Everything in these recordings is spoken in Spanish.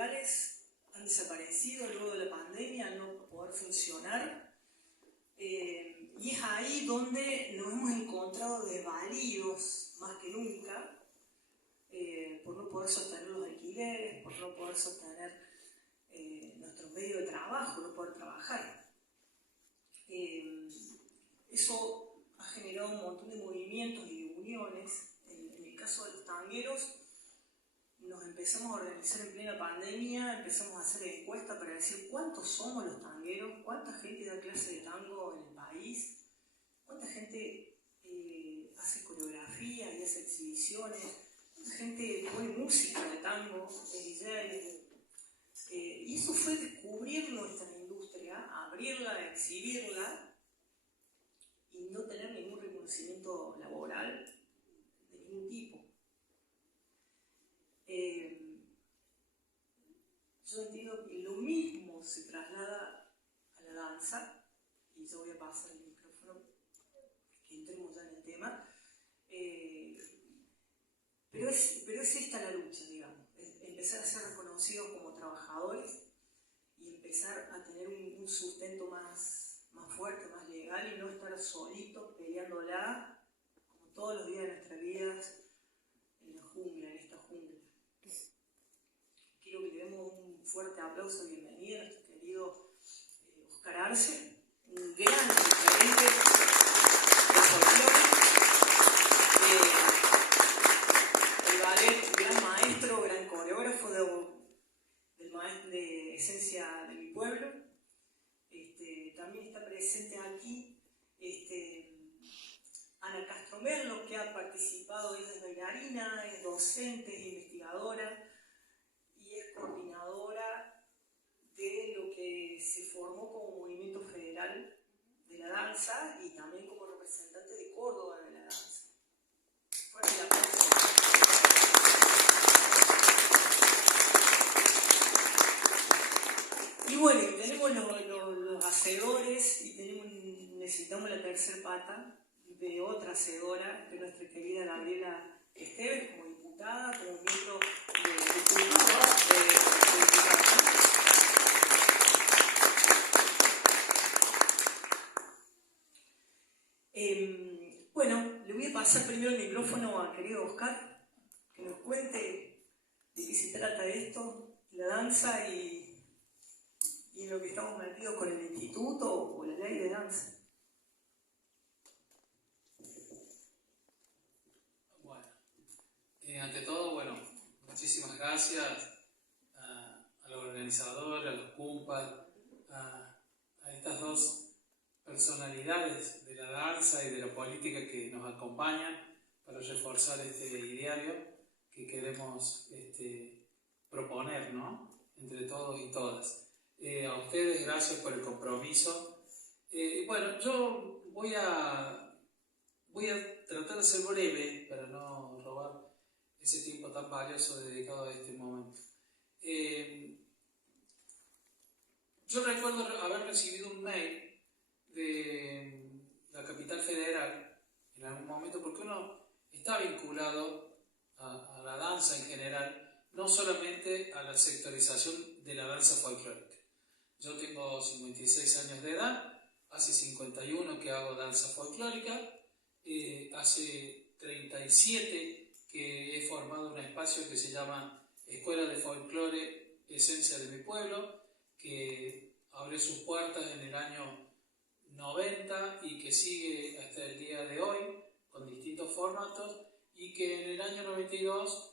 laborales han desaparecido luego de la pandemia al no poder funcionar. Y es ahí donde nos hemos encontrado desvalidos más que nunca, por no poder sostener los alquileres, por no poder sostener nuestros medios de trabajo, no poder trabajar. Eso ha generado un montón de movimientos y de uniones. En el caso de los tangueros, nos empezamos a organizar en plena pandemia, empezamos a hacer encuestas para decir cuántos somos los tangueros, cuánta gente da clase de tango en el país, cuánta gente hace coreografía y hace exhibiciones, cuánta gente pone música de tango, de DJ. Y eso fue descubrir nuestra industria, abrirla, exhibirla y no tener ningún reconocimiento laboral de ningún tipo. Yo entiendo que lo mismo se traslada a la danza, y yo voy a pasar el micrófono que entremos ya en el tema, pero es esta la lucha, digamos, empezar a ser reconocidos como trabajadores y empezar a tener un sustento más fuerte, más legal, y no estar solitos peleándola como todos los días de nuestras vidas en la jungla, en esta jungla. Quiero que le demos un fuerte aplauso y bienvenida a nuestro querido Oscar Arce, un gran referente de folclore, el ballet, un gran maestro, gran coreógrafo de Esencia de mi Pueblo. También está presente aquí Ana Castro Merlo, que ha participado, ella es bailarina, es docente, es investigadora y es coordinadora de lo que se formó como Movimiento Federal de la Danza y también como representante de Córdoba de la danza. Fuerte el aplauso. Y bueno, tenemos los hacedores y necesitamos la tercera pata de otra hacedora, de nuestra querida Gabriela Esteves, como diputada, como miembro de diputados. Bueno, le voy a pasar primero el micrófono al querido Oscar, que nos cuente de qué se trata esto, la danza y en lo que estamos metidos con el instituto o la ley de danza. Bueno, ante todo, muchísimas gracias al organizador, a los cumpas, a estas dos personalidades de la danza y de la política que nos acompañan para reforzar este ideario que queremos proponer, ¿no?, entre todos y todas. A ustedes, gracias por el compromiso. Yo voy a tratar de ser breve para no robar ese tiempo tan valioso dedicado a este momento. Yo recuerdo haber recibido un mail de la capital federal en algún momento, porque uno está vinculado a la danza en general, no solamente a la sectorización de la danza folclórica. Yo tengo 56 años de edad, hace 51 que hago danza folclórica, hace 37 que he formado un espacio que se llama Escuela de Folclore Esencia de mi Pueblo, que abrió sus puertas en el año 90 y que sigue hasta el día de hoy con distintos formatos, y que en el año 92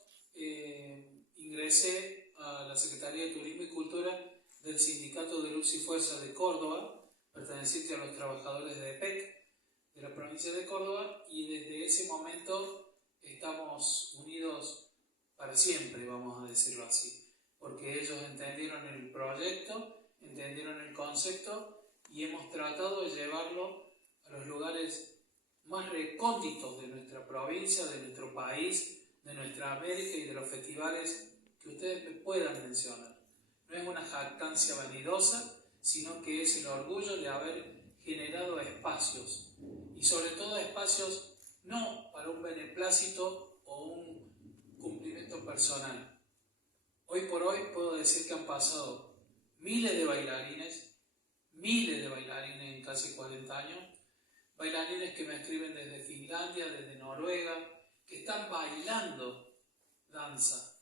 ingresé a la Secretaría de Turismo y Cultura del Sindicato de Luz y Fuerza de Córdoba, perteneciente a los trabajadores de EPEC de la provincia de Córdoba, y desde ese momento estamos unidos para siempre, vamos a decirlo así, porque ellos entendieron el proyecto, entendieron el concepto y hemos tratado de llevarlo a los lugares más recónditos de nuestra provincia, de nuestro país, de nuestra América y de los festivales que ustedes me puedan mencionar. No es una jactancia vanidosa, sino que es el orgullo de haber generado espacios, y sobre todo espacios no para un beneplácito o un cumplimiento personal. Hoy por hoy puedo decir que han pasado miles de bailarines en casi 40 años, bailarines que me escriben desde Finlandia, desde Noruega, que están bailando danza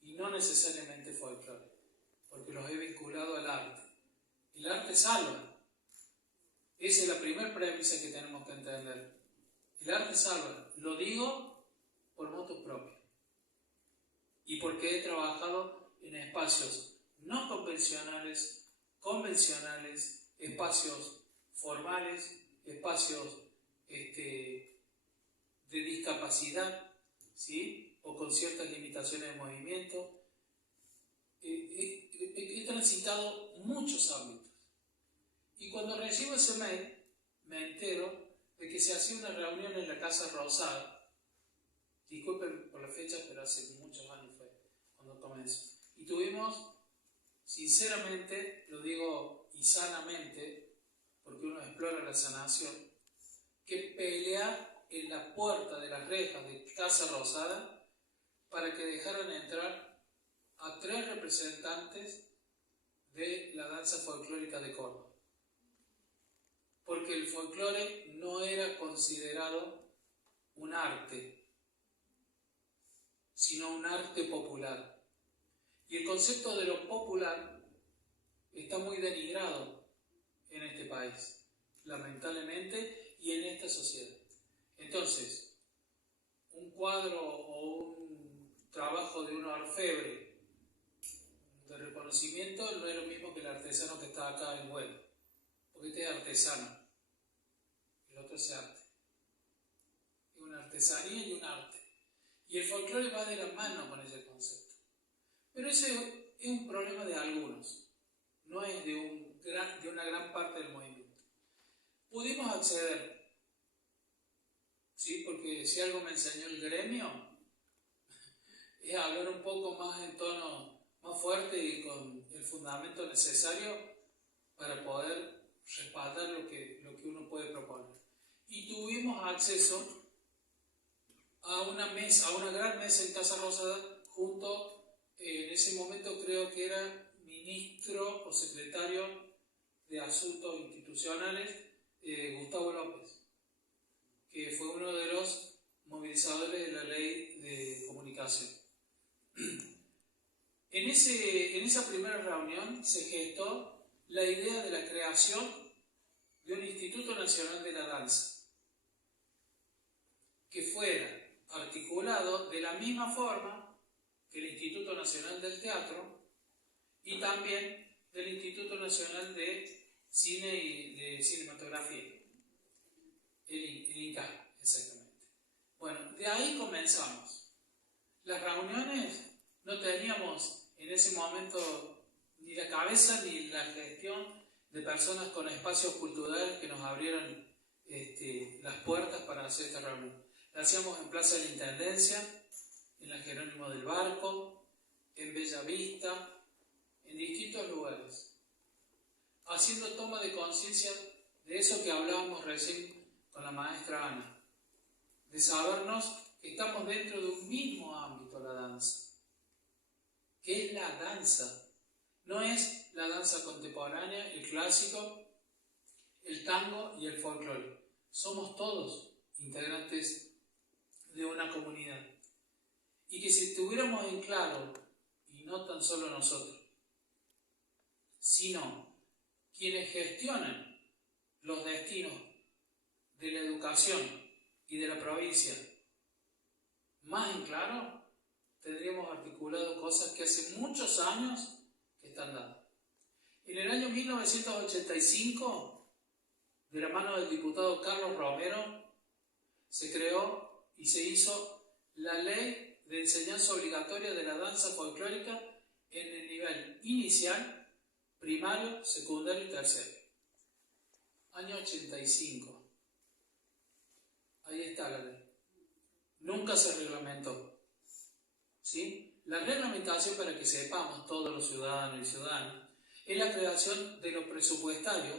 y no necesariamente folclore, porque los he vinculado al arte. El arte salva. Esa es la primera premisa que tenemos que entender. El arte salva. Lo digo por motu propio y porque he trabajado en espacios no convencionales, espacios formales, espacios de discapacidad, ¿sí? O con ciertas limitaciones de movimiento. He transitado muchos ámbitos. Y cuando recibo ese mail, me entero de que se hacía una reunión en la Casa Rosada. Disculpen por la fecha, pero hace muchos años fue cuando comenzó. Y tuvimos, sinceramente, lo digo y sanamente, porque uno explora la sanación, que pelear en la puerta de las rejas de Casa Rosada para que dejaran entrar a 3 representantes de la danza folclórica de Córdoba. Porque el folclore no era considerado un arte, sino un arte popular. Y el concepto de lo popular está muy denigrado en este país, lamentablemente, y en esta sociedad. Entonces, un cuadro o un trabajo de un orfebre de reconocimiento no es lo mismo que el artesano que está acá en Huelva, porque este es artesano, el otro es arte. Es una artesanía y un arte. Y el folclore va de la mano con ese concepto. Pero ese es un problema de algunos, no es de una gran parte del movimiento. Pudimos acceder, ¿sí? Porque si algo me enseñó el gremio, es hablar un poco más en tono más fuerte y con el fundamento necesario para poder respaldar lo que uno puede proponer. Y tuvimos acceso a una gran mesa en Casa Rosada, junto, en ese momento creo que era ministro o secretario de Asuntos Institucionales, Gustavo López, que fue uno de los movilizadores de la ley de comunicación. En esa primera reunión se gestó la idea de la creación de un Instituto Nacional de la Danza, que fuera articulado de la misma forma que el Instituto Nacional del Teatro y también del Instituto Nacional de Cine y de Cinematografía, el INCA, exactamente. Bueno, de ahí comenzamos. Las reuniones no teníamos en ese momento ni la cabeza ni la gestión de personas con espacios culturales que nos abrieran las puertas para hacer esta reunión. La hacíamos en Plaza de la Intendencia, en la Jerónimo del Barco, en Bella Vista, en distintos lugares, haciendo toma de conciencia de eso que hablábamos recién con la maestra Ana, de sabernos que estamos dentro de un mismo ámbito, la danza. ¿Qué es la danza? No es la danza contemporánea, el clásico, el tango y el folclore. Somos todos integrantes de una comunidad. Y que si tuviéramos en claro, y no tan solo nosotros, sino quienes gestionan los destinos de la educación y de la provincia, más en claro, tendríamos articulado cosas que hace muchos años que están dadas. En el año 1985, de la mano del diputado Carlos Romero, se creó y se hizo la Ley de Enseñanza Obligatoria de la Danza Folclórica en el nivel inicial, primario, secundario y terciario. Año 85. Ahí está la ley. Nunca se reglamentó. ¿Sí? La reglamentación, para que sepamos todos los ciudadanos y ciudadanas, es la creación de lo presupuestario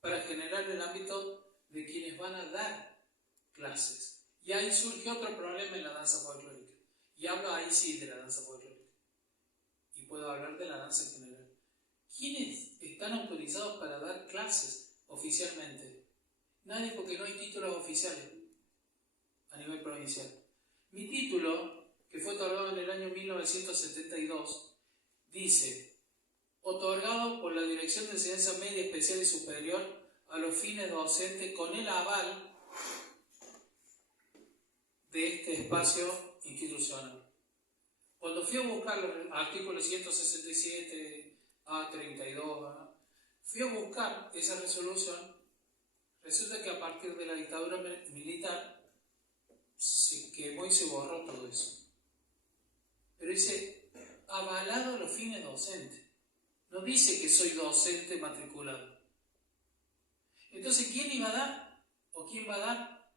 para generar el ámbito de quienes van a dar clases. Y ahí surge otro problema en la danza folclórica. Y hablo ahí sí de la danza folclórica. Y puedo puedo hablar de la danza en general. ¿Quiénes están autorizados para dar clases oficialmente? Nadie, porque no hay títulos oficiales a nivel provincial. Mi título, que fue otorgado en el año 1972, dice: otorgado por la Dirección de Enseñanza Media, Especial y Superior a los fines docentes con el aval de este espacio institucional. Cuando fui a buscar los artículos 167, A32, fui a buscar esa resolución, resulta que a partir de la dictadura militar se quemó y se borró todo eso. Pero dice, avalado a los fines docentes. No dice que soy docente matriculado. Entonces, ¿quién iba a dar? ¿O quién va a dar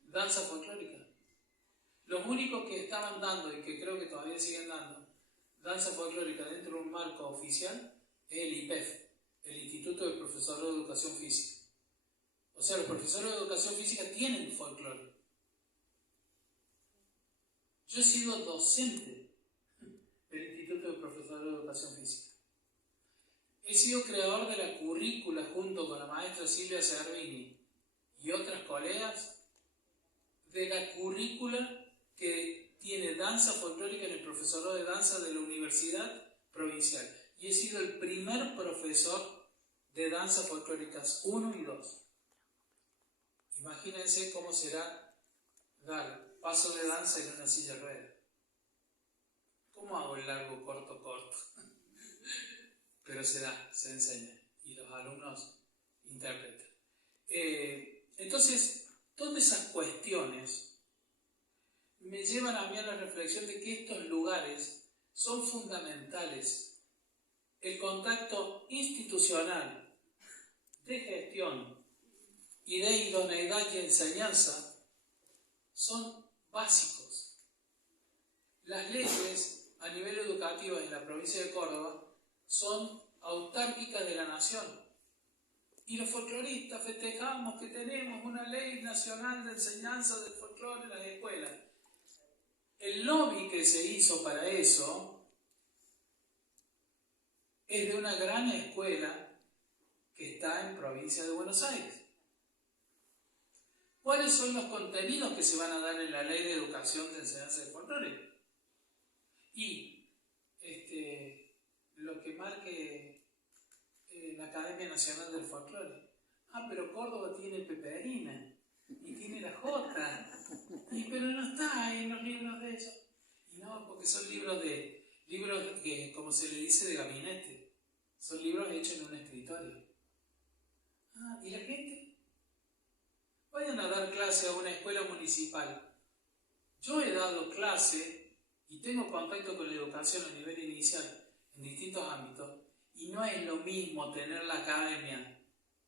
danza folclórica? Los únicos que estaban dando, y que creo que todavía siguen dando, danza folclórica dentro de un marco oficial, es el IPEF, el Instituto de Profesores de Educación Física. O sea, los profesores de Educación Física tienen folclore. Yo he sido docente del Instituto de Profesores de Educación Física. He sido creador de la currícula junto con la maestra Silvia Cervini y otras colegas de la currícula que tiene danza folclórica en el profesorado de danza de la Universidad Provincial. Y he sido el primer profesor de danza folclóricas 1 y 2. Imagínense cómo será dar paso de danza en una silla de ruedas. ¿Cómo hago el largo, corto, corto? Pero se da, se enseña y los alumnos interpretan. Entonces, todas esas cuestiones me llevan a mí a la reflexión de que estos lugares son fundamentales. El contacto institucional de gestión y de idoneidad y enseñanza son básicos. Las leyes a nivel educativo en la provincia de Córdoba son autárquicas de la nación. Y los folcloristas festejamos que tenemos una ley nacional de enseñanza del folclore en las escuelas. El lobby que se hizo para eso es de una gran escuela que está en provincia de Buenos Aires. ¿Cuáles son los contenidos que se van a dar en la Ley de Educación de Enseñanza del Folclore? Y lo que marque la Academia Nacional del Folclore. Pero Córdoba tiene Peperina y tiene la Jota, pero no está en los libros de ellos. Y no, porque son libros que, como se le dice, de gabinete. Son libros hechos en un escritorio. ¿Y la gente? Vayan a dar clase a una escuela municipal. Yo he dado clase y tengo contacto con la educación a nivel inicial en distintos ámbitos, y no es lo mismo tener la academia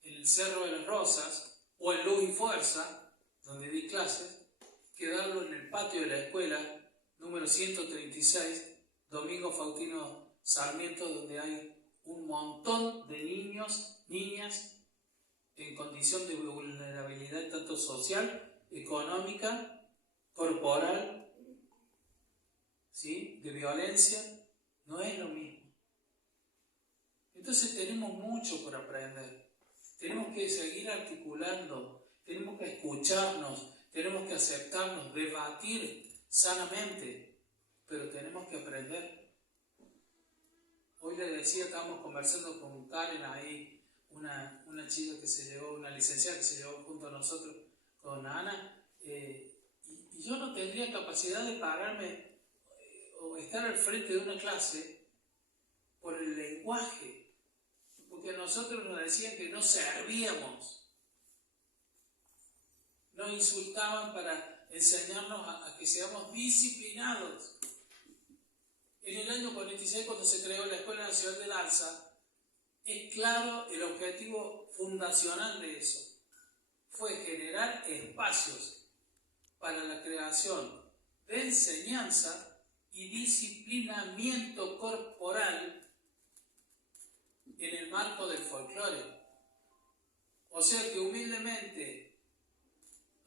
en el Cerro de las Rosas o en Luz y Fuerza, donde di clases, que darlo en el patio de la escuela número 136, Domingo Faustino Sarmiento, donde hay un montón de niños, niñas en condición de vulnerabilidad tanto social, económica, corporal, ¿sí?, de violencia. No es lo mismo. Entonces tenemos mucho por aprender. Tenemos que seguir articulando, tenemos que escucharnos, tenemos que aceptarnos, debatir sanamente, pero tenemos que aprender. Hoy les decía, estábamos conversando con Karen ahí, una chica que se llevó, una licenciada que se llevó junto a nosotros con Ana, y yo no tendría capacidad de pararme o estar al frente de una clase por el lenguaje, porque a nosotros nos decían que no servíamos, nos insultaban para enseñarnos a que seamos disciplinados. En el año 46, cuando se creó la Escuela Nacional de Danza, es claro el objetivo fundacional de eso. Fue generar espacios para la creación de enseñanza y disciplinamiento corporal en el marco del folclore. O sea que humildemente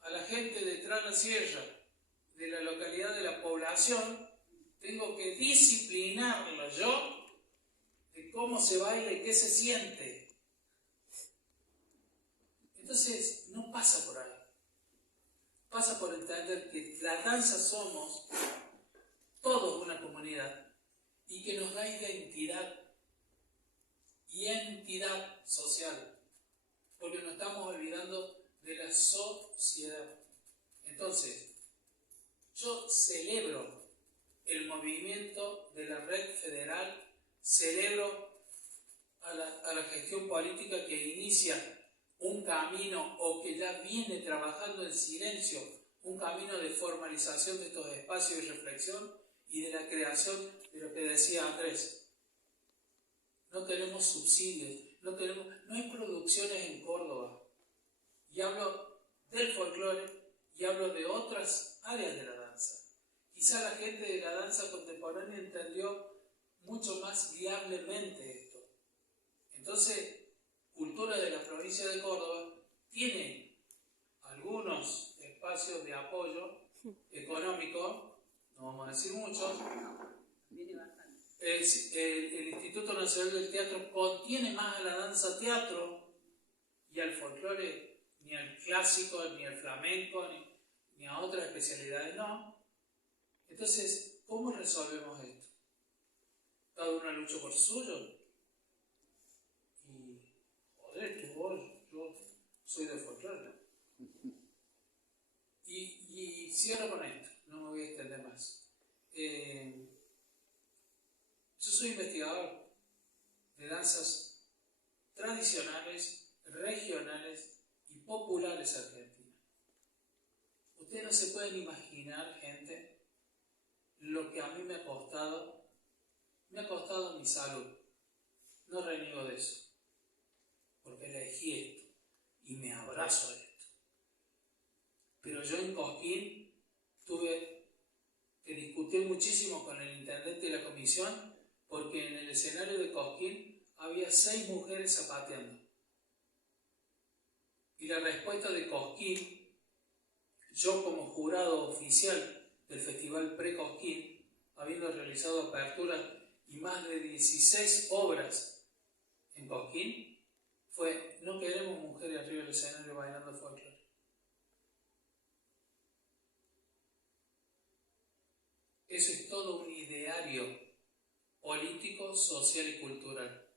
a la gente de Tras la Sierra, de la localidad de La Población, tengo que disciplinarla yo cómo se baila y qué se siente. Entonces, no pasa por ahí. Pasa por entender que la danza somos todos una comunidad y que nos da identidad y entidad social, porque nos estamos olvidando de la sociedad. Entonces, yo celebro el movimiento de la red federal, celebro a la gestión política que inicia un camino o que ya viene trabajando en silencio, un camino de formalización de estos espacios de reflexión y de la creación de lo que decía Andrés. No tenemos subsidios, no hay producciones en Córdoba. Y hablo del folclore y hablo de otras áreas de la danza. Quizá la gente de la danza contemporánea entendió mucho más viablemente esto. Entonces, Cultura de la provincia de Córdoba tiene algunos espacios de apoyo económico, no vamos a decir muchos. El Instituto Nacional del Teatro contiene más a la danza teatro y al folclore, ni al clásico, ni al flamenco, ni a otras especialidades, no. Entonces, ¿cómo resolvemos esto? Cada uno lucha por suyo. Y, joder, yo soy de folclore. Y cierro con esto, no me voy a extender más. Yo soy investigador de danzas tradicionales, regionales y populares argentinas. Ustedes no se pueden imaginar, gente, lo que a mí me ha costado mi salud. No reniego de eso, porque elegí esto y me abrazo a esto. Pero yo en Cosquín tuve que discutir muchísimo con el intendente y la comisión, porque en el escenario de Cosquín había 6 mujeres zapateando. Y la respuesta de Cosquín, yo como jurado oficial del Festival Pre-Cosquín, habiendo realizado aperturas y más de 16 obras en Cosquín, fue: no queremos mujeres arriba del escenario bailando folclore. Eso es todo un ideario político, social y cultural.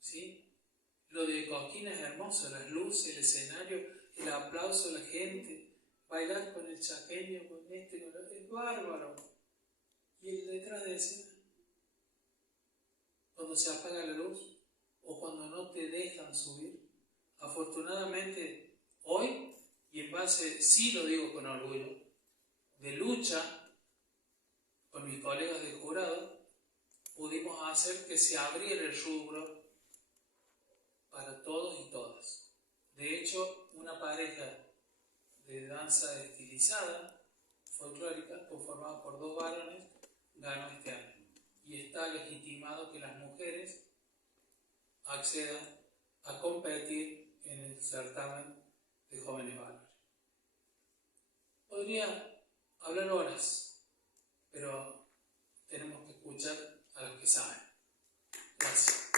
¿Sí? Lo de Cosquín es hermoso, las luces, el escenario, el aplauso de la gente, bailar con el chaqueño, con este, con el otro, es bárbaro. Y el detrás de escena, cuando se apaga la luz o cuando no te dejan subir. Afortunadamente, hoy, y en base, sí lo digo con orgullo, de lucha con mis colegas del jurado, pudimos hacer que se abriera el rubro para todos y todas. De hecho, una pareja de danza estilizada, folclórica, conformada por 2 varones, ganó este año. Y está legitimado que las mujeres accedan a competir en el certamen de jóvenes valores. Podría hablar horas, pero tenemos que escuchar a los que saben. Gracias.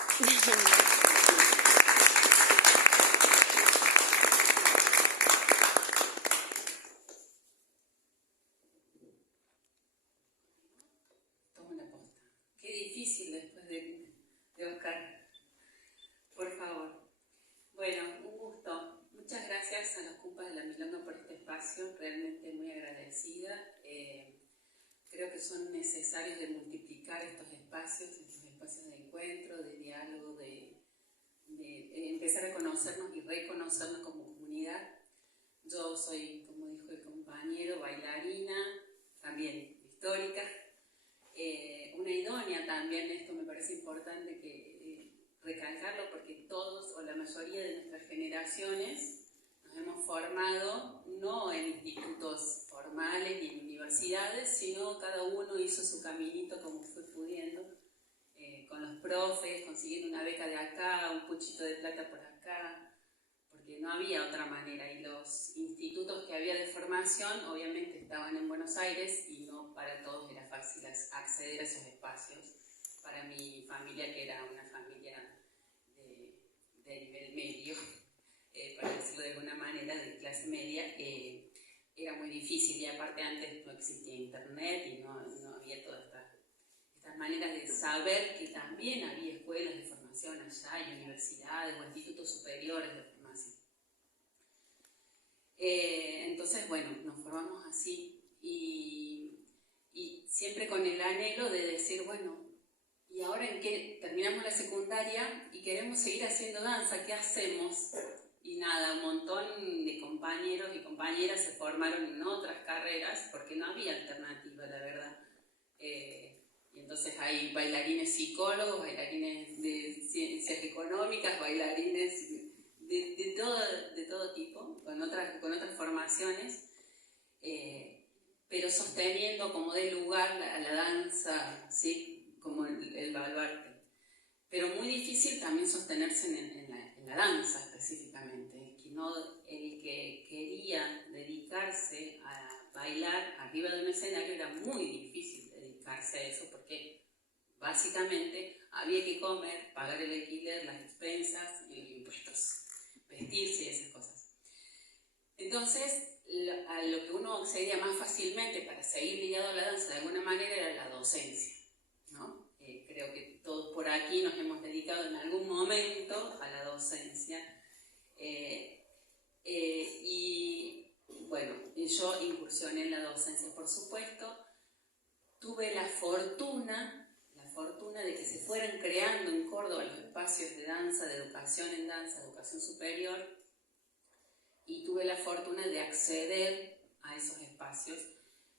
Tomo la posta. Qué difícil después de Oscar. Por favor. Bueno, un gusto. Muchas gracias a los Cumpas de la Milonga por este espacio, realmente muy agradecida. Creo que son necesarios de multiplicar estos espacios de encuentro, de diálogo, de empezar a conocernos y reconocernos como comunidad. Yo soy, como dijo el compañero, bailarina, también histórica, una idónea también. Esto me parece importante que recalcarlo, porque todos o la mayoría de nuestras generaciones nos hemos formado no en institutos formales ni en universidades, sino cada uno hizo su caminito como fue pudiendo, con los profes, consiguiendo una beca de acá, un puchito de plata por acá, porque no había otra manera. Y los institutos que había de formación obviamente estaban en Buenos Aires y no para todos era fácil acceder a esos espacios para mi familia, que era una familia de nivel medio, para decirlo de alguna manera, de clase media, era muy difícil, y aparte antes no existía internet y no había todas estas maneras de saber que también había escuelas de formación allá, y universidades o institutos superiores de formación. Entonces, bueno, nos formamos así, y siempre con el anhelo de decir, bueno, ¿y ahora en qué? Terminamos la secundaria y queremos seguir haciendo danza, ¿qué hacemos? Y nada, un montón de compañeros y compañeras se formaron en otras carreras porque no había alternativa, la verdad. Y entonces hay bailarines psicólogos, bailarines de ciencias económicas, bailarines de todo tipo, con otras formaciones, pero sosteniendo como de lugar a la danza, ¿sí? Como el baluarte. Pero muy difícil también sostenerse en la danza específicamente, el que quería dedicarse a bailar arriba de un escenario era muy difícil dedicarse a eso, porque básicamente había que comer, pagar el alquiler, las expensas y los impuestos, vestirse y esas cosas. Entonces, a lo que uno accedía más fácilmente para seguir ligado a la danza de alguna manera era la docencia, ¿no? Creo que todos por aquí nos hemos dedicado en algún momento a la docencia. Y bueno, yo incursioné en la docencia, por supuesto. Tuve la fortuna de que se fueran creando en Córdoba los espacios de danza, de educación en danza, educación superior, y tuve la fortuna de acceder a esos espacios,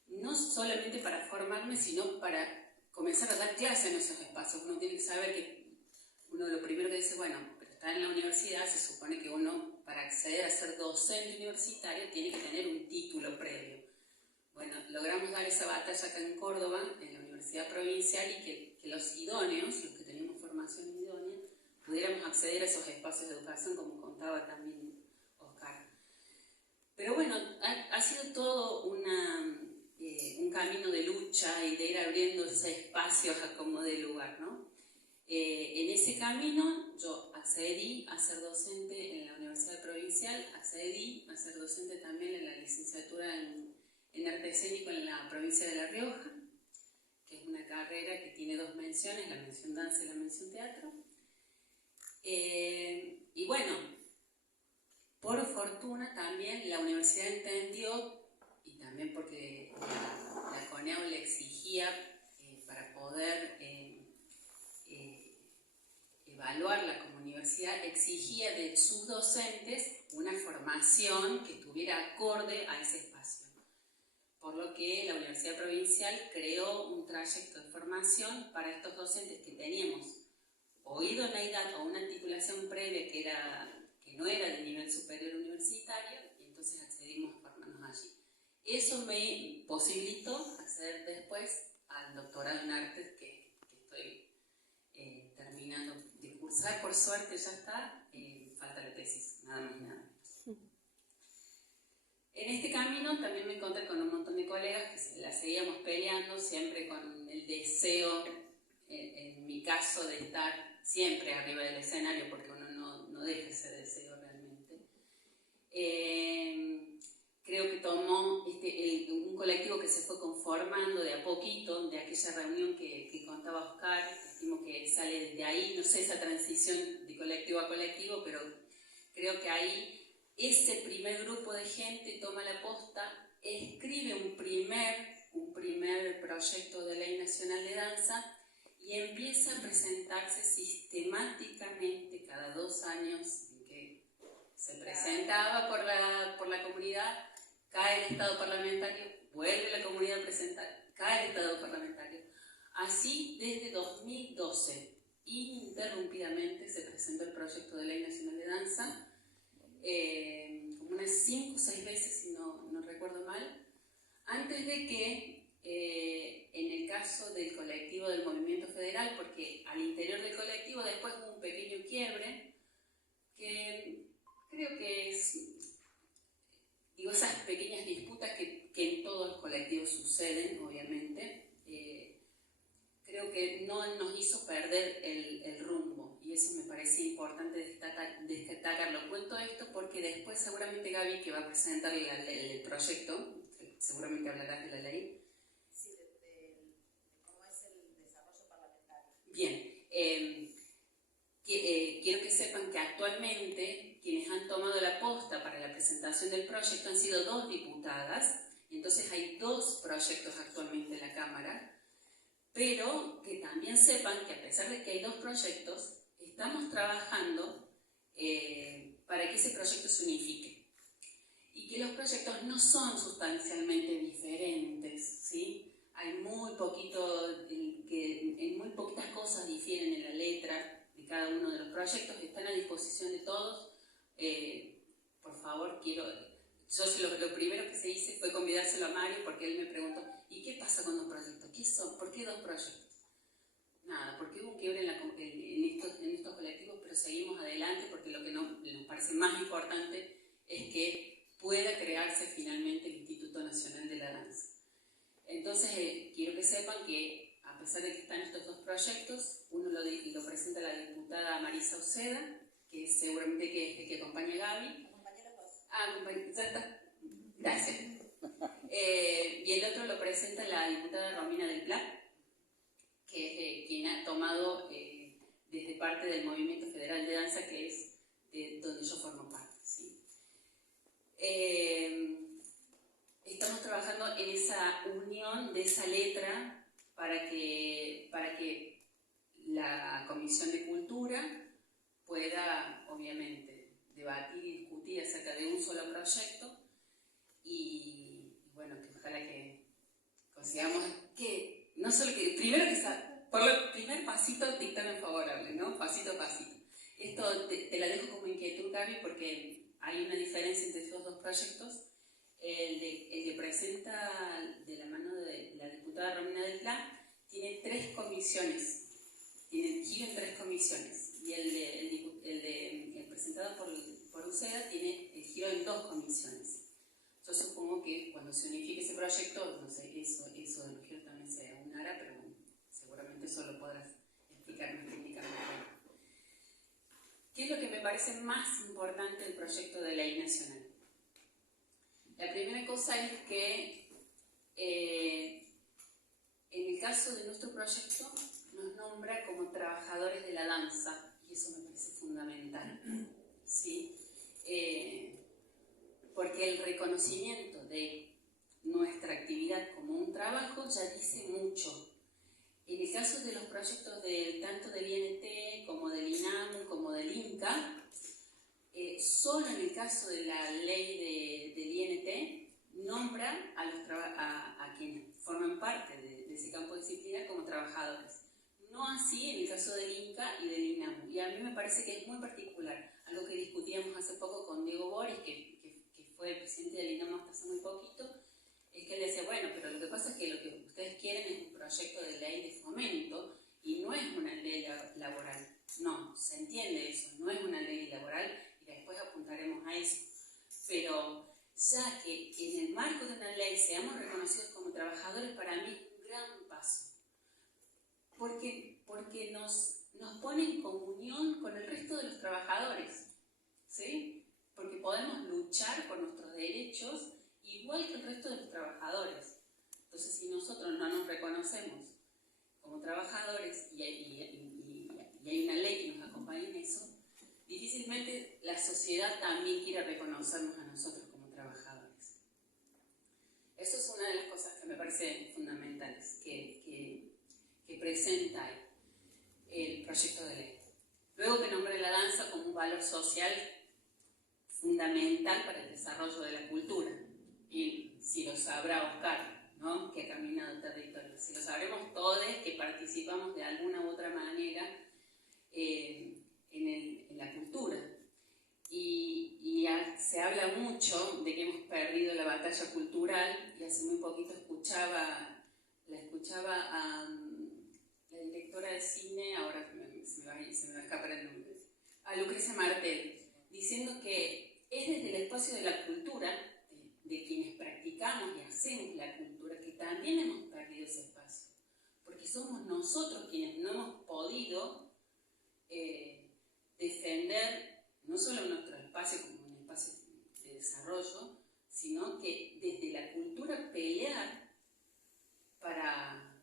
no solamente para formarme, sino para comenzar a dar clases en esos espacios. Uno tiene que saber que uno lo primero que dice, bueno, pero está en la universidad, se supone que uno para acceder a ser docente universitario tiene que tener un título previo. Bueno, logramos dar esa batalla acá en Córdoba, en la Universidad Provincial, y que los idóneos, los que teníamos formación idónea, pudiéramos acceder a esos espacios de educación, como contaba también Oscar. Pero bueno, ha sido todo un camino de lucha y de ir abriendo ese espacio a como de lugar, ¿no? En ese camino yo accedí a ser docente en la Universidad Provincial, accedí a ser docente también en la licenciatura en arte escénico en la provincia de La Rioja, que es una carrera que tiene 2 menciones, la mención danza y la mención teatro. Y bueno, por fortuna también la universidad entendió, y también porque la CONEAU le exigía para poder evaluarla como universidad, exigía de sus docentes una formación que estuviera acorde a ese espacio. Por lo que la Universidad Provincial creó un trayecto de formación para estos docentes que teníamos o idoneidad o una titulación previa que no era de nivel superior universitario, y entonces accedimos a formarnos allí. Eso me posibilitó acceder después al doctorado en artes que estoy terminando de cursar, por suerte ya está, falta la tesis, nada más y nada menos. En este camino también me encontré con un montón de colegas que la seguíamos peleando, siempre con el deseo, en mi caso, de estar siempre arriba del escenario, porque uno no deja ese deseo realmente. Creo que tomó un colectivo que se fue conformando de a poquito, de aquella reunión que contaba Oscar, estimo que sale desde ahí, no sé, esa transición de colectivo a colectivo, pero creo que ahí ese primer grupo de gente toma la posta, escribe un primer proyecto de ley nacional de danza y empieza a presentarse sistemáticamente cada 2 años en que se presentaba por la comunidad, cae el estado parlamentario, vuelve la comunidad a presentar, cae el estado parlamentario. Así desde 2012, ininterrumpidamente se presentó el proyecto de ley nacional de danza, como unas 5 o 6 veces, si no recuerdo mal, antes de que en el caso del colectivo del Movimiento Federal, porque al interior del colectivo después hubo un pequeño quiebre, que creo que es, esas pequeñas disputas que en todos los colectivos suceden, obviamente. Creo que porque no nos hizo perder el rumbo, y eso me parece importante destacarlo. Cuento esto porque después seguramente Gaby, que va a presentar el proyecto, seguramente hablarás de la ley. Sí, de cómo es el desarrollo parlamentario. Bien, quiero que sepan que actualmente quienes han tomado la posta para la presentación del proyecto han sido 2 diputadas, y entonces hay 2 proyectos actualmente en la Cámara, pero que también sepan que a pesar de que hay 2 proyectos, estamos trabajando para que ese proyecto se unifique. Y que los proyectos no son sustancialmente diferentes, ¿sí? Hay muy poquito, en muy poquitas cosas difieren en la letra de cada uno de los proyectos, que están a disposición de todos. Por favor, lo primero que se hice fue convidárselo a Mario, porque él me preguntó, ¿y qué pasa con los proyectos? ¿Qué son? ¿Por qué 2 proyectos? Nada, porque hubo un quiebre en estos colectivos, pero seguimos adelante porque lo que nos parece más importante es que pueda crearse finalmente el Instituto Nacional de la Danza. Entonces, quiero que sepan que, a pesar de que están estos 2 proyectos, uno lo presenta la diputada Marisa Uceda, que seguramente que es el que acompaña a Gaby. Ya está. Gracias. Y el otro lo presenta la diputada Romina del Pla, que es quien ha tomado desde parte del Movimiento Federal de Danza, que es de donde yo formo parte, ¿sí? Estamos trabajando en esa unión de esa letra para que la Comisión de Cultura pueda, obviamente, debatir y discutir acerca de un solo proyecto y bueno, que ojalá que consigamos que, no solo que, primero que por el primer pasito dictamen favorable, ¿no? Pasito a pasito. Esto te la dejo como inquietud, Gaby, porque hay una diferencia entre estos 2 proyectos. El que presenta de la mano de la diputada Romina del Pla tiene 3 comisiones, tiene giro en 3 comisiones, y el presentado por Uceda tiene el giro en 2 comisiones. Yo supongo que cuando se unifique ese proyecto, no sé, eso de los giros también se aunará, pero bueno, seguramente eso lo podrás explicar más técnicamente. ¿Qué es lo que me parece más importante del proyecto de ley nacional? La primera cosa es que en el caso de nuestro proyecto nos nombra como trabajadores de la danza, y eso me parece fundamental, ¿sí? Porque el reconocimiento de nuestra actividad como un trabajo ya dice mucho. En el caso de los proyectos tanto del INT como del INAM como del INCA, solo en el caso de la ley del INT nombra a quienes forman parte de ese campo disciplinar como trabajadores. No así en el caso del INCA y del INAM. Y a mí me parece que es muy particular, algo que discutíamos hace poco con Diego Boris, que fue el presidente del INAM hasta hace muy poquito, es que él decía, bueno, pero lo que pasa es que lo que ustedes quieren es un proyecto de ley de fomento y no es una ley laboral. No, se entiende eso, no es una ley laboral y después apuntaremos a eso. Pero ya que en el marco de una ley seamos reconocidos como trabajadores, para mí es un gran paso. Porque nos pone en comunión con el resto de los trabajadores, ¿sí? Porque podemos luchar por nuestros derechos igual que el resto de los trabajadores. Entonces, si nosotros no nos reconocemos como trabajadores y hay una ley que nos acompaña en eso, difícilmente la sociedad también quiere reconocernos a nosotros como trabajadores. Eso es una de las cosas que me parecen fundamentales que presenta el proyecto de ley. Luego que nombre la danza como un valor social fundamental para el desarrollo de la cultura. Y si lo sabrá Oscar, ¿no? Que ha caminado el territorio, si lo sabremos todos que participamos de alguna u otra manera en la cultura. Y se habla mucho de que hemos perdido la batalla cultural, y hace muy poquito la escuchaba a la directora de cine, ahora se me va a escapar el nombre, a Lucrecia Martel, diciendo que es desde el espacio de la cultura, de quienes practicamos y hacemos la cultura, que también hemos perdido ese espacio. Porque somos nosotros quienes no hemos podido defender no solo nuestro espacio como un espacio de desarrollo, sino que desde la cultura pelear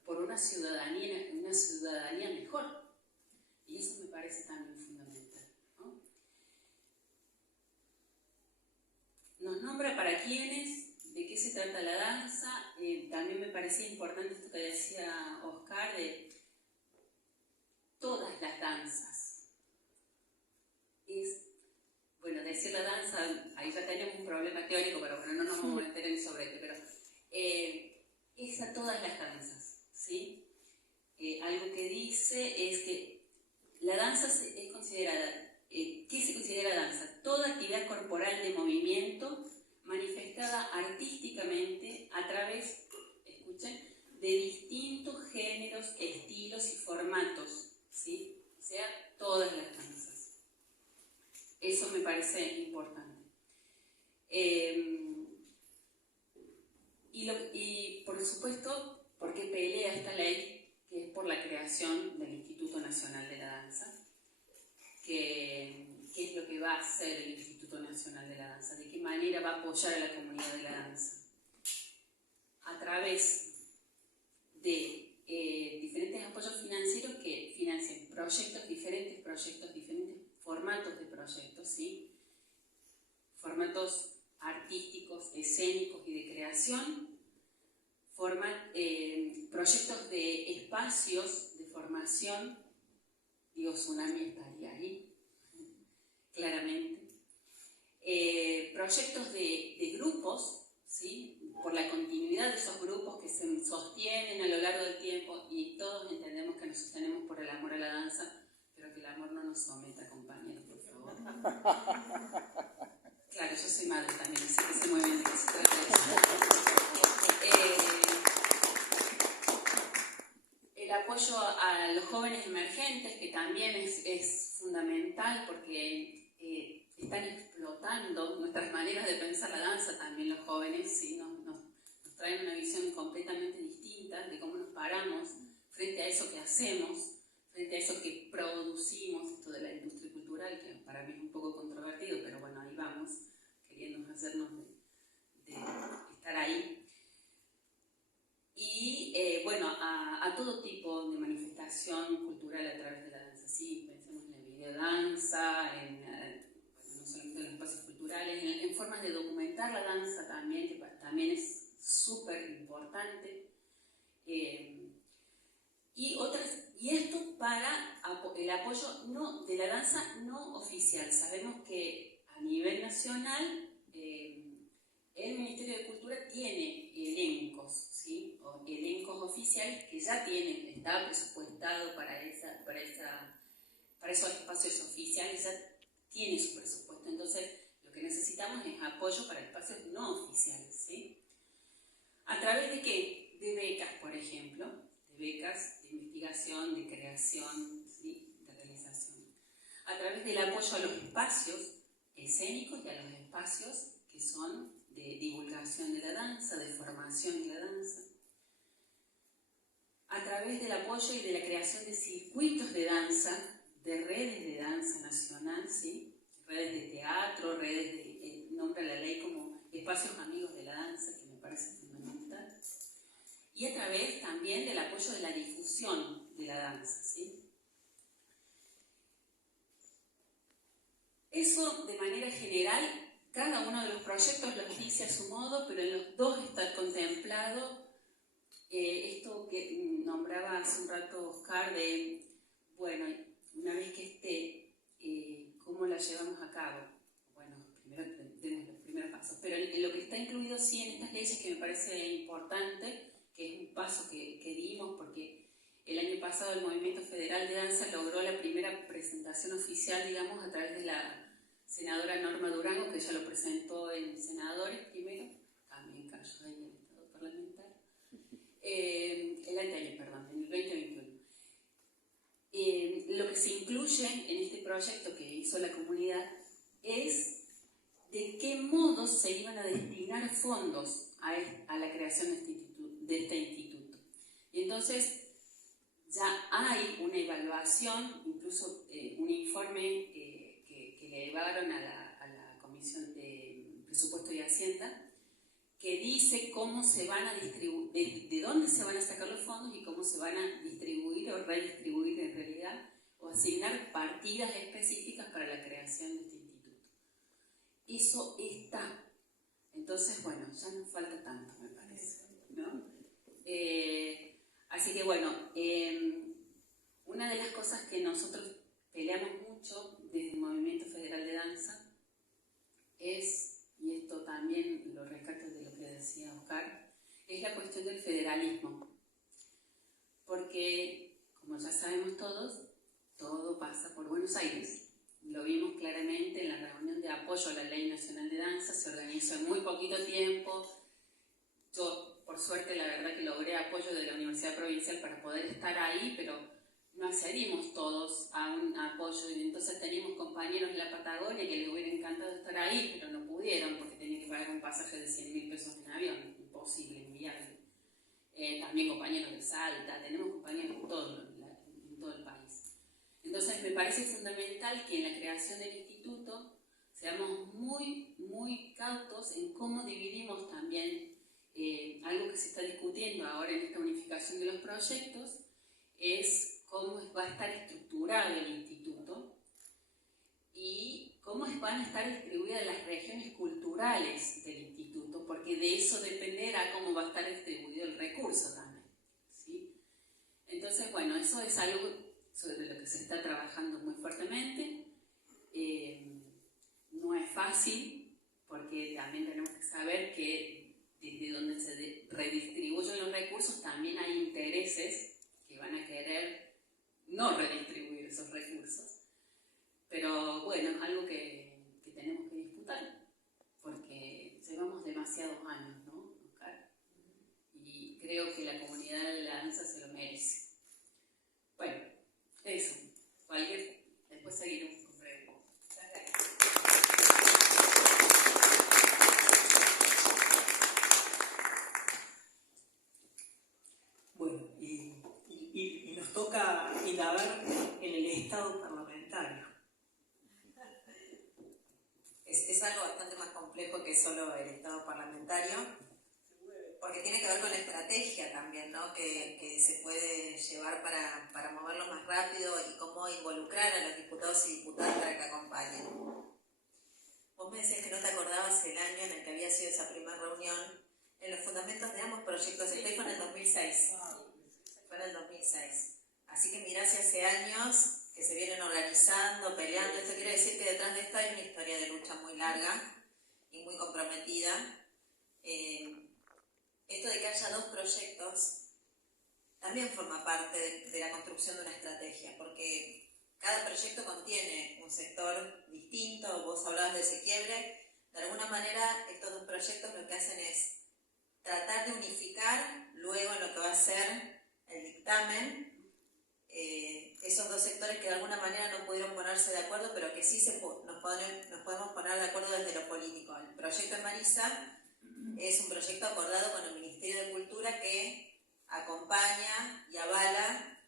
por una ciudadanía mejor. Y eso me parece también fundamental, ¿no? Nos nombra para quiénes, de qué se trata la danza. También me parecía importante esto que decía Oscar, de todas las danzas. Bueno, decir la danza, ahí ya tenemos un problema teórico, pero bueno, no nos vamos a meter en sobre esto, pero es a todas las danzas, ¿sí? Algo que dice es que la danza es considerada, ¿qué se considera danza? Toda actividad corporal de movimiento manifestada artísticamente a través, escuchen, de distintos géneros, estilos y formatos, ¿sí? O sea, todas las danzas. Eso me parece importante. Y por supuesto, ¿por qué pelea esta ley? Que es por la creación del Instituto Nacional de la Danza. ¿Qué es lo que va a hacer el Instituto Nacional de la Danza? ¿De qué manera va a apoyar a la comunidad de la danza? A través de diferentes apoyos financieros que financien diferentes formatos de proyectos, ¿sí? Formatos artísticos, escénicos y de creación, proyectos de espacios de formación, digo, Tsunami estaría ahí, claramente, proyectos de grupos, ¿sí? Por la continuidad de esos grupos que se sostienen a lo largo del tiempo, y todos entendemos que nos sostenemos por el amor a la danza, pero que el amor no nos someta, compañeros, por favor. Claro, yo soy madre también, así que sé muy bien de qué se trata eso. El apoyo a los jóvenes emergentes, que también es fundamental porque están explotando nuestras maneras de pensar la danza también los jóvenes, ¿sí? Nos traen una visión completamente distinta de cómo nos paramos frente a eso que hacemos, frente a eso que producimos, esto de la industria cultural, que para mí es un poco controvertido, pero bueno, ahí vamos, queriendo hacernos de estar ahí. Y bueno, a todo tipo de manifestación cultural a través de la danza, sí, pensemos en la videodanza, no solamente en los espacios culturales, en formas de documentar la danza también, que también es súper importante. Y esto para el apoyo de la danza no oficial. Sabemos que a nivel nacional el Ministerio de Cultura tiene elencos, ¿sí? O elencos oficiales que ya está presupuestado para esos espacios oficiales, ya tiene su presupuesto. Entonces, lo que necesitamos es apoyo para espacios no oficiales, ¿sí? ¿A través de qué? De becas, por ejemplo, de becas de investigación, de creación, ¿sí? De realización. A través del apoyo a los espacios escénicos y a los espacios que son de divulgación de la danza, de formación de la danza. A través del apoyo y de la creación de circuitos de danza, de redes de danza nacional, ¿sí? Redes de teatro, redes de, nombra la ley como espacios amigos de la danza, que me parece fundamental. Y a través también del apoyo de la difusión de la danza, ¿sí? Eso de manera general. Cada uno de los proyectos los dice a su modo, pero en los dos está contemplado esto que nombraba hace un rato Oscar de, bueno, una vez que esté, ¿cómo la llevamos a cabo? Bueno, primero demos los primeros pasos, pero lo que está incluido sí en estas leyes que me parece importante, que es un paso que dimos porque el año pasado el Movimiento Federal de Danza logró la primera presentación oficial, digamos, a través de la senadora Norma Durango, que ella lo presentó en senadores primero, también cayó ahí en el Estado parlamentario, el año, perdón, en el 2021. Lo que se incluye en este proyecto que hizo la comunidad es de qué modo se iban a destinar fondos a la creación de este instituto. Y entonces evaluación, incluso un informe que le llevaron a la Comisión de Presupuesto y Hacienda, que dice cómo se van a distribuir, de dónde se van a sacar los fondos y cómo se van a distribuir o redistribuir en realidad, o asignar partidas específicas para la creación de este instituto. Eso está. Entonces, bueno, ya no falta tanto, me parece, ¿no? Así que, bueno, una de las cosas que nosotros peleamos mucho desde el Movimiento Federal de Danza es, y esto también lo rescato de lo que decía Oscar, es la cuestión del federalismo. Porque, como ya sabemos todos, todo pasa por Buenos Aires. Lo vimos claramente en la reunión de apoyo a la Ley Nacional de Danza, se organizó en muy poquito tiempo. Yo, por suerte, la verdad que logré apoyo de la Universidad Provincial para poder estar ahí, pero no accedimos todos a un apoyo, y entonces teníamos compañeros en la Patagonia que les hubiera encantado estar ahí, pero no pudieron porque tenían que pagar un pasaje de 100.000 pesos en avión, imposible, inviable. También compañeros de Salta, tenemos compañeros en todo el país. Entonces me parece fundamental que en la creación del instituto seamos muy cautos en cómo dividimos también algo que se está discutiendo ahora en esta unificación de los proyectos, es cómo va a estar estructurado el instituto y cómo van a estar distribuidas las regiones culturales del instituto, porque de eso dependerá cómo va a estar distribuido el recurso también, ¿sí? Entonces, bueno, eso es algo sobre lo que se está trabajando muy fuertemente. No es fácil, porque también tenemos que saber que desde donde se redistribuyen los recursos también hay intereses que van a querer no redistribuir esos recursos. Pero bueno, algo que tenemos que disputar, porque llevamos demasiados años, ¿no, Oscar? Y creo que la comunidad de la danza se lo merece. Bueno, eso. Después seguiremos con preguntas. Bueno, y nos toca indagar en el Estado parlamentario. Es algo bastante más complejo que solo el Estado parlamentario, porque tiene que ver con la estrategia también, ¿no? que se puede llevar para moverlo más rápido y cómo involucrar a los diputados y diputadas para que acompañen. Vos me decías que no te acordabas el año en el que había sido esa primera reunión en los fundamentos de ambos proyectos. Este fue en el 2006. Fue en el 2006. Así que mirá si hace años que se vienen organizando, peleando. Esto quiere decir que detrás de esto hay una historia de lucha muy larga y muy comprometida. Esto de que haya dos proyectos también forma parte de la construcción de una estrategia, porque cada proyecto contiene un sector distinto. Vos hablabas de ese quiebre. De alguna manera, estos dos proyectos lo que hacen es tratar de unificar luego en lo que va a ser el dictamen esos dos sectores que de alguna manera no pudieron ponerse de acuerdo, pero que sí nos podemos poner de acuerdo desde lo político. El proyecto en Marisa es un proyecto acordado con el Ministerio de Cultura que acompaña y avala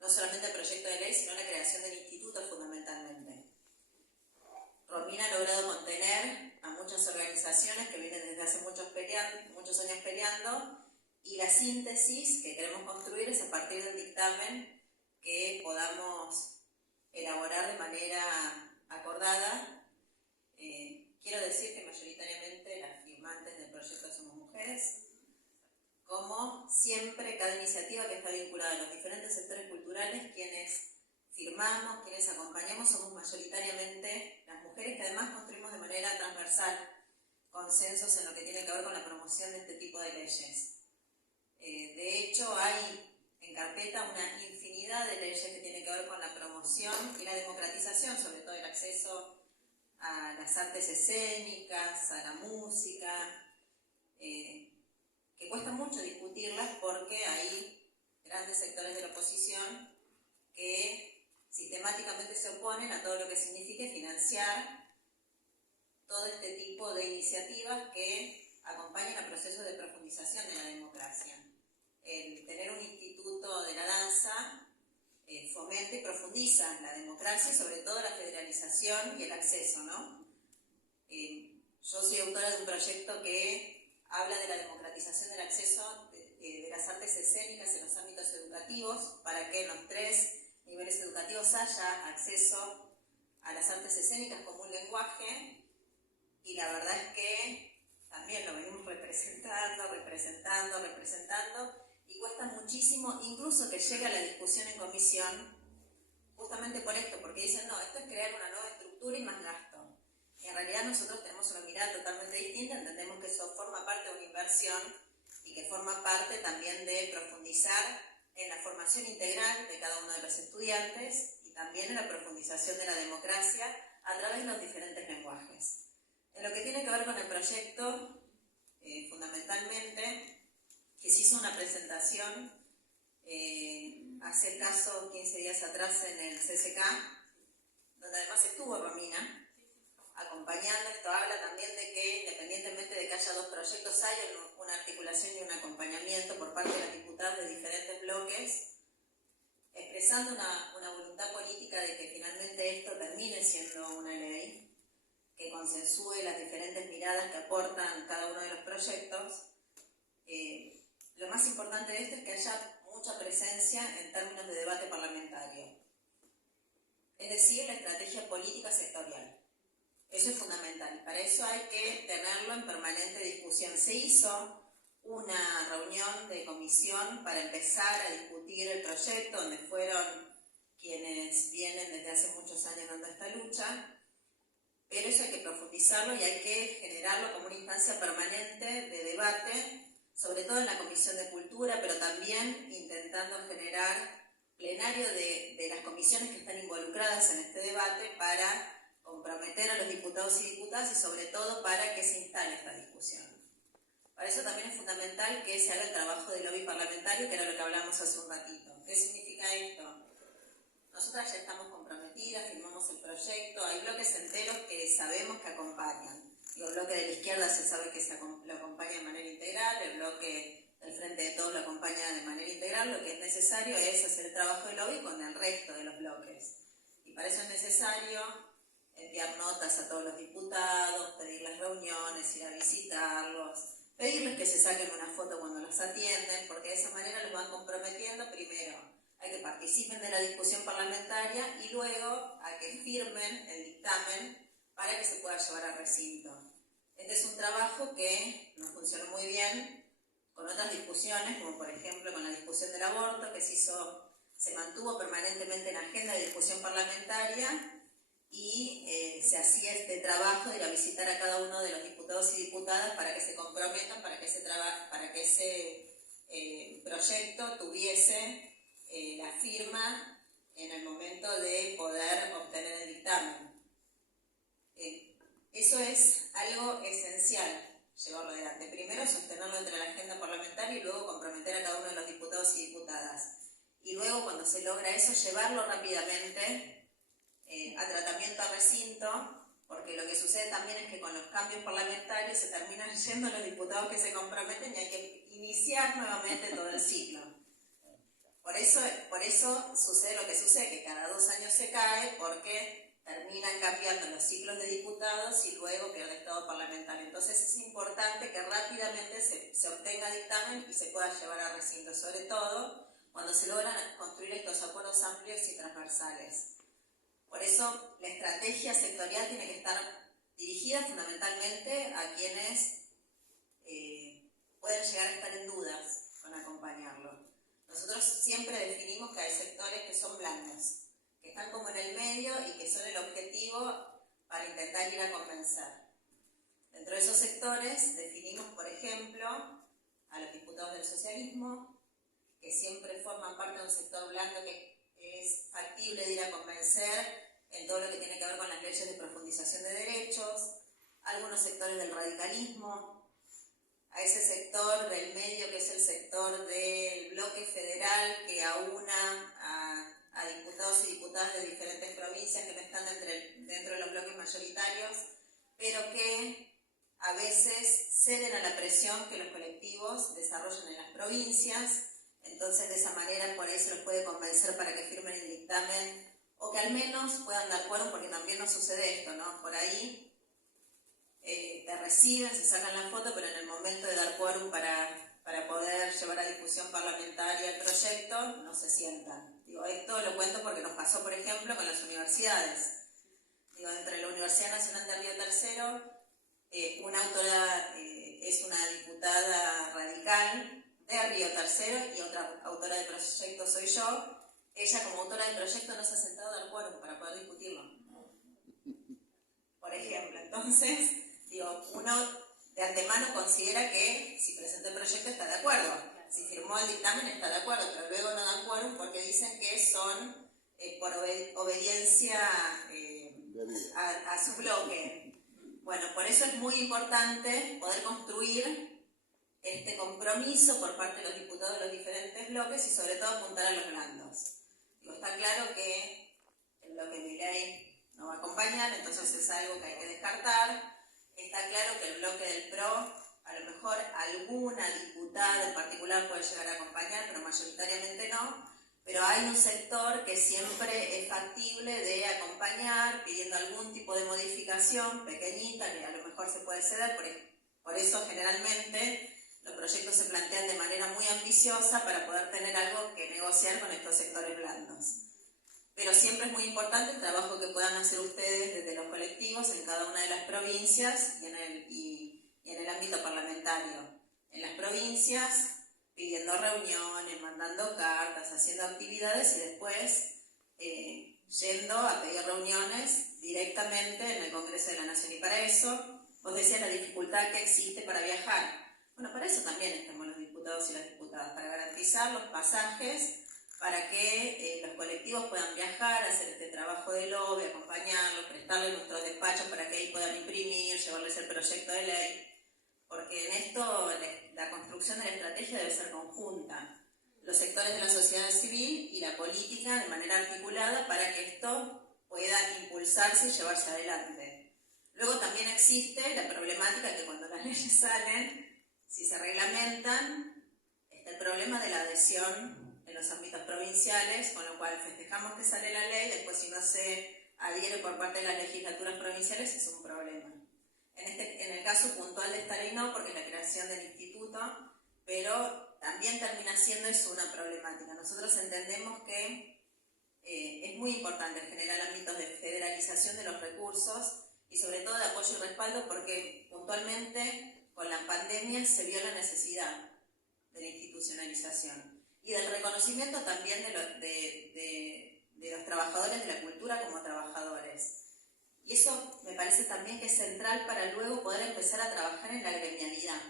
no solamente el proyecto de ley, sino la creación del instituto fundamentalmente. Romina ha logrado contener a muchas organizaciones que vienen desde hace muchos años peleando, y la síntesis que queremos construir es a partir del dictamen que podamos elaborar de manera acordada. Quiero decir que mayoritariamente las firmantes del proyecto somos mujeres. Como siempre, cada iniciativa que está vinculada a los diferentes sectores culturales, quienes firmamos, quienes acompañamos, somos mayoritariamente las mujeres, que además construimos de manera transversal consensos en lo que tiene que ver con la promoción de este tipo de leyes. De hecho, hay en carpeta una infinidad de leyes que tienen que ver con la promoción y la democratización, sobre todo el acceso a las artes escénicas, a la música, que cuesta mucho discutirlas porque hay grandes sectores de la oposición que sistemáticamente se oponen a todo lo que signifique financiar todo este tipo de iniciativas que acompañan a procesos de profundización de la democracia. El tener un instituto de la danza fomenta y profundiza la democracia y sobre todo la federalización y el acceso, ¿no? Yo soy autora de un proyecto que habla de la democratización del acceso de las artes escénicas en los ámbitos educativos para que en los 3 niveles educativos haya acceso a las artes escénicas como un lenguaje, y la verdad es que también lo venimos representando, y cuesta muchísimo incluso que llegue a la discusión en comisión, justamente por esto, porque dicen, no, esto es crear una nueva estructura y más gasto. Y en realidad nosotros tenemos una mirada totalmente distinta, entendemos que eso forma parte de una inversión y que forma parte también de profundizar en la formación integral de cada uno de los estudiantes y también en la profundización de la democracia a través de los diferentes lenguajes. En lo que tiene que ver con el proyecto, fundamentalmente, que se hizo una presentación hace escaso 15 días atrás en el CCK, donde además estuvo Romina acompañando. Esto habla también de que, independientemente de que haya 2 proyectos, hay una articulación y un acompañamiento por parte de los diputados de diferentes bloques, expresando una voluntad política de que finalmente esto termine siendo una ley, que consensúe las diferentes miradas que aportan cada uno de los proyectos. Lo más importante de esto es que haya mucha presencia en términos de debate parlamentario, es decir, la estrategia política sectorial. Eso es fundamental, para eso hay que tenerlo en permanente discusión. Se hizo una reunión de comisión para empezar a discutir el proyecto, donde fueron quienes vienen desde hace muchos años dando esta lucha, pero eso hay que profundizarlo y hay que generarlo como una instancia permanente de debate, sobre todo en la Comisión de Cultura, pero también intentando generar plenario de las comisiones que están involucradas en este debate para comprometer a los diputados y diputadas y sobre todo para que se instale esta discusión. Para eso también es fundamental que se haga el trabajo de lobby parlamentario, que era lo que hablamos hace un ratito. ¿Qué significa esto? Nosotras ya estamos comprometidas, firmamos el proyecto, hay bloques enteros que sabemos que acompañan. El bloque de la izquierda se sabe que lo acompaña de manera integral, el bloque del Frente de Todos lo acompaña de manera integral. Lo que es necesario es hacer el trabajo de lobby con el resto de los bloques. Y para eso es necesario enviar notas a todos los diputados, pedirles reuniones, ir a visitarlos, pedirles que se saquen una foto cuando los atienden, porque de esa manera los van comprometiendo primero a que participen de la discusión parlamentaria y luego a que firmen el dictamen para que se pueda llevar al recinto. Este es un trabajo que nos funcionó muy bien con otras discusiones, como por ejemplo con la discusión del aborto, que se mantuvo permanentemente en agenda de discusión parlamentaria y se hacía este trabajo de ir a visitar a cada uno de los diputados y diputadas para que se comprometan, para que ese proyecto tuviese la firma en el momento de poder obtener el dictamen. Eso es algo esencial, llevarlo adelante. Primero, sostenerlo entre la agenda parlamentaria y luego comprometer a cada uno de los diputados y diputadas. Y luego, cuando se logra eso, llevarlo rápidamente a tratamiento a recinto, porque lo que sucede también es que con los cambios parlamentarios se terminan yendo los diputados que se comprometen y hay que iniciar nuevamente todo el ciclo. Por eso sucede lo que sucede, que cada 2 años se cae, porque terminan cambiando los ciclos de diputados y luego pierde estado parlamentario. Entonces es importante que rápidamente se obtenga dictamen y se pueda llevar a recinto, sobre todo cuando se logran construir estos acuerdos amplios y transversales. Por eso la estrategia sectorial tiene que estar dirigida fundamentalmente a quienes pueden llegar a estar en dudas con acompañarlo. Nosotros siempre definimos que hay sectores que son blandos, que están como en el medio y que son el objetivo para intentar ir a convencer. Dentro de esos sectores definimos, por ejemplo, a los diputados del socialismo, que siempre forman parte de un sector blando que es factible de ir a convencer en todo lo que tiene que ver con las leyes de profundización de derechos, algunos sectores del radicalismo, a ese sector del medio que es el sector del bloque federal que aúna a diputados y diputadas de diferentes provincias que no están dentro de los bloques mayoritarios, pero que a veces ceden a la presión que los colectivos desarrollan en las provincias. Entonces, de esa manera, por ahí se los puede convencer para que firmen el dictamen, o que al menos puedan dar quórum, porque también nos sucede esto, ¿no? Por ahí te reciben, se sacan la foto, pero en el momento de dar quórum para poder llevar a discusión parlamentaria el proyecto, no se sientan. Digo, esto lo cuento porque nos pasó, por ejemplo, con las universidades. Digo, entre la Universidad Nacional de Río Tercero, una autora es una diputada radical de Río Tercero y otra autora del proyecto soy yo. Ella, como autora del proyecto, no se ha sentado a dar quórum para poder discutirlo. Por ejemplo, entonces, digo, uno de antemano considera que si presenta el proyecto está de acuerdo, si firmó el dictamen está de acuerdo, pero luego no dan quórum porque dicen que son por obediencia a su bloque. Bueno, por eso es muy importante poder construir este compromiso por parte de los diputados de los diferentes bloques y sobre todo apuntar a los blandos. Digo, está claro que el bloque Milei no va a acompañar, entonces es algo que hay que descartar. Está claro que el bloque del PRO, a lo mejor alguna diputada en particular puede llegar a acompañar, pero mayoritariamente no. Pero hay un sector que siempre es factible de acompañar, pidiendo algún tipo de modificación pequeñita, que a lo mejor se puede ceder. Por eso generalmente los proyectos se plantean de manera muy ambiciosa para poder tener algo que negociar con estos sectores blandos. Pero siempre es muy importante el trabajo que puedan hacer ustedes desde los colectivos en cada una de las provincias y en el ámbito parlamentario. En las provincias, pidiendo reuniones, mandando cartas, haciendo actividades y después yendo a pedir reuniones directamente en el Congreso de la Nación. Y para eso, vos decías la dificultad que existe para viajar. Bueno, para eso también estamos los diputados y las diputadas, para garantizar los pasajes, para que los colectivos puedan viajar, hacer este trabajo de lobby, acompañarlos, prestarles nuestros despachos para que ahí puedan imprimir, llevarles el proyecto de ley. Porque en esto la construcción de la estrategia debe ser conjunta. Los sectores de la sociedad civil y la política de manera articulada para que esto pueda impulsarse y llevarse adelante. Luego también existe la problemática que cuando las leyes salen, si se reglamentan, está el problema de la adhesión en los ámbitos provinciales, con lo cual festejamos que sale la ley, después si no se adhiere por parte de las legislaturas provinciales es un problema. En el caso puntual de esta ley no, porque es la creación del instituto, pero también termina siendo eso una problemática. Nosotros entendemos que es muy importante generar ámbitos de federalización de los recursos y sobre todo de apoyo y respaldo, porque puntualmente con la pandemia se vio la necesidad de la institucionalización y del reconocimiento también de los trabajadores de la cultura como trabajadores. Y eso me parece también que es central para luego poder empezar a trabajar en la gremialidad.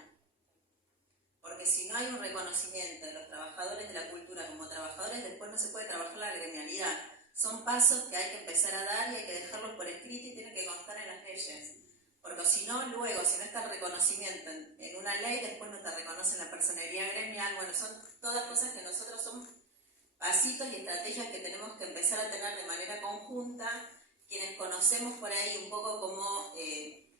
Porque si no hay un reconocimiento de los trabajadores de la cultura como trabajadores, después no se puede trabajar la gremialidad. Son pasos que hay que empezar a dar y hay que dejarlos por escrito y tienen que constar en las leyes. Porque si no, luego, si no está el reconocimiento en una ley, después no te reconocen la personería gremial. Bueno, son todas cosas que nosotros son pasitos y estrategias que tenemos que empezar a tener de manera conjunta, quienes conocemos por ahí un poco cómo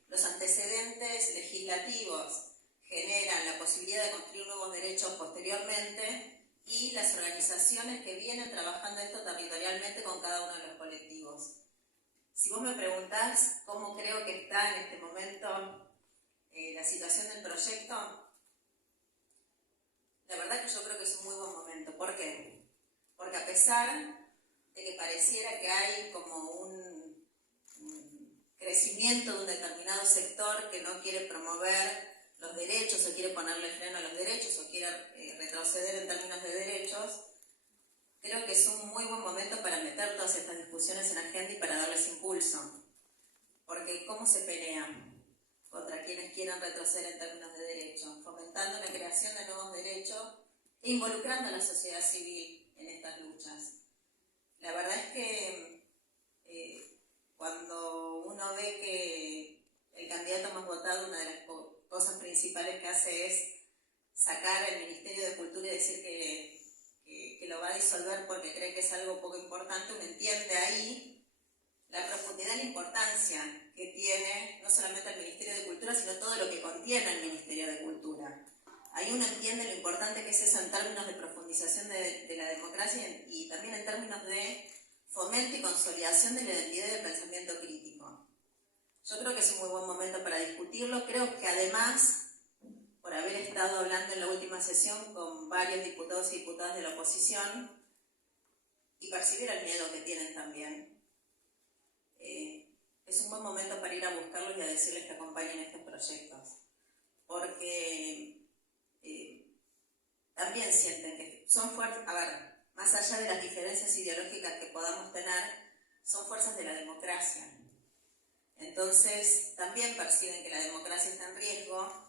los antecedentes legislativos generan la posibilidad de construir nuevos derechos posteriormente y las organizaciones que vienen trabajando esto territorialmente con cada uno de los colectivos. Si vos me preguntás cómo creo que está en este momento la situación del proyecto, la verdad que yo creo que es un muy buen momento. ¿Por qué? Porque a pesar de que pareciera que hay como un crecimiento de un determinado sector que no quiere promover los derechos o quiere ponerle freno a los derechos o quiere retroceder en términos de derechos, creo que es un muy buen momento para meter todas estas discusiones en agenda y para darles impulso. Porque ¿cómo se pelean contra quienes quieran retroceder en términos de derechos? Fomentando la creación de nuevos derechos e involucrando a la sociedad civil en estas luchas. La verdad es que cuando uno ve que el candidato más votado, una de las cosas principales que hace es sacar el Ministerio de Cultura y decir que lo va a disolver porque cree que es algo poco importante, uno entiende ahí la profundidad y la importancia que tiene no solamente el Ministerio de Cultura, sino todo lo que contiene el Ministerio de Cultura. Ahí uno entiende lo importante que es eso en términos de profundidad profundización de la democracia y también en términos de fomento y consolidación de la identidad del pensamiento crítico. Yo creo que es un muy buen momento para discutirlo. Creo que además, por haber estado hablando en la última sesión con varios diputados y diputadas de la oposición y percibir el miedo que tienen también, es un buen momento para ir a buscarlos y a decirles que acompañen estos proyectos. Porque también sienten que son fuerzas, a ver, más allá de las diferencias ideológicas que podamos tener, son fuerzas de la democracia. Entonces, también perciben que la democracia está en riesgo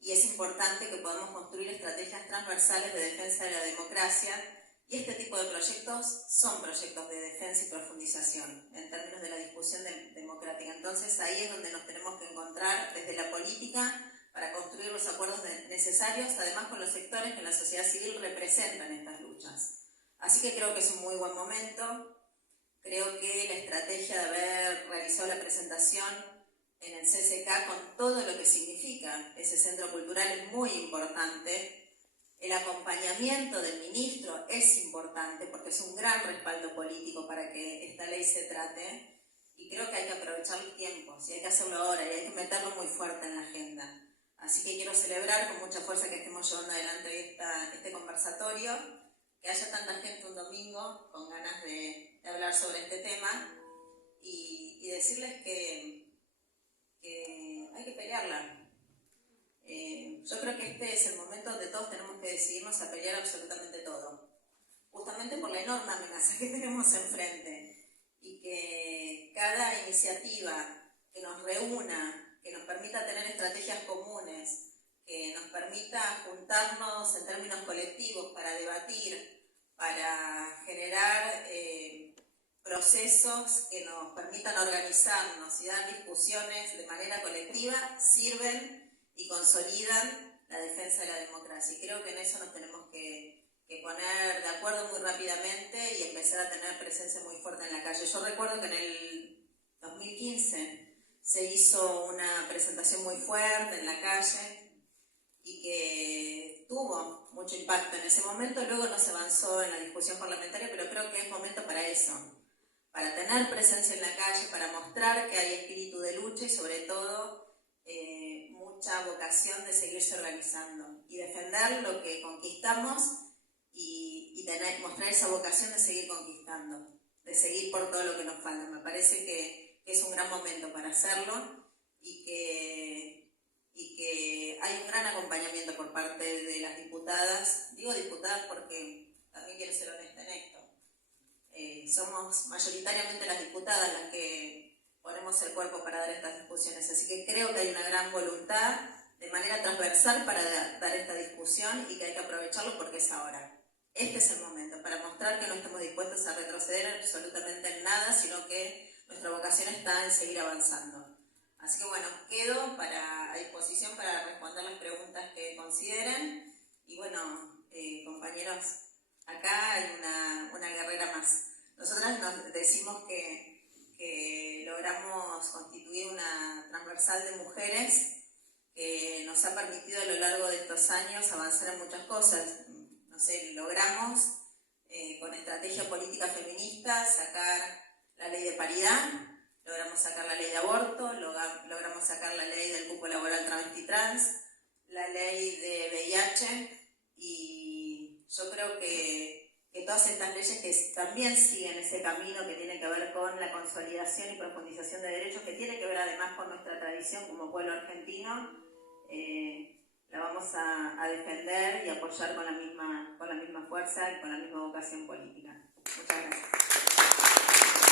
y es importante que podamos construir estrategias transversales de defensa de la democracia, y este tipo de proyectos son proyectos de defensa y profundización en términos de la discusión democrática. Entonces, ahí es donde nos tenemos que encontrar desde la política para construir los acuerdos necesarios, además con los sectores que en la sociedad civil representan estas luchas. Así que creo que es un muy buen momento. Creo que la estrategia de haber realizado la presentación en el CCK con todo lo que significa ese centro cultural es muy importante. El acompañamiento del ministro es importante porque es un gran respaldo político para que esta ley se trate, y creo que hay que aprovechar los tiempos y hay que hacerlo ahora y hay que meterlo muy fuerte en la agenda. Así que quiero celebrar con mucha fuerza que estemos llevando adelante hoy este conversatorio, que haya tanta gente un domingo con ganas de hablar sobre este tema y decirles que hay que pelearla. Yo creo que este es el momento donde todos tenemos que decidirnos a pelear absolutamente todo, justamente por la enorme amenaza que tenemos enfrente, y que cada iniciativa que nos reúna, que nos permita tener estrategias comunes, que nos permita juntarnos en términos colectivos para debatir, para generar procesos que nos permitan organizarnos y dar discusiones de manera colectiva, sirven y consolidan la defensa de la democracia. Y creo que en eso nos tenemos que poner de acuerdo muy rápidamente y empezar a tener presencia muy fuerte en la calle. Yo recuerdo que en el 2015 se hizo una presentación muy fuerte en la calle y que tuvo mucho impacto en ese momento. Luego no se avanzó en la discusión parlamentaria, pero creo que es momento para eso, para tener presencia en la calle, para mostrar que hay espíritu de lucha y sobre todo mucha vocación de seguirse organizando y defender lo que conquistamos y mostrar esa vocación de seguir conquistando, de seguir por todo lo que nos falta. Me parece que es un gran momento para hacerlo y que hay un gran acompañamiento por parte de las diputadas. Digo diputadas porque también quiero ser honesta en esto. Somos mayoritariamente las diputadas las que ponemos el cuerpo para dar estas discusiones, así que creo que hay una gran voluntad de manera transversal para dar esta discusión y que hay que aprovecharlo porque es ahora. Este es el momento para mostrar que no estamos dispuestos a retroceder absolutamente en nada, sino que nuestra vocación está en seguir avanzando. Así que bueno, quedo a disposición para responder las preguntas que consideren. Y bueno, compañeros, acá hay una guerrera más. Nosotras nos decimos que logramos constituir una transversal de mujeres que nos ha permitido a lo largo de estos años avanzar en muchas cosas. No sé, logramos con estrategia política feminista sacar la ley de paridad, logramos sacar la ley de aborto, logramos sacar la ley del cupo laboral travesti trans, la ley de VIH, y yo creo que todas estas leyes que también siguen ese camino que tiene que ver con la consolidación y profundización de derechos, que tiene que ver además con nuestra tradición como pueblo argentino, la vamos a defender y apoyar con la misma fuerza y con la misma vocación política. Muchas gracias.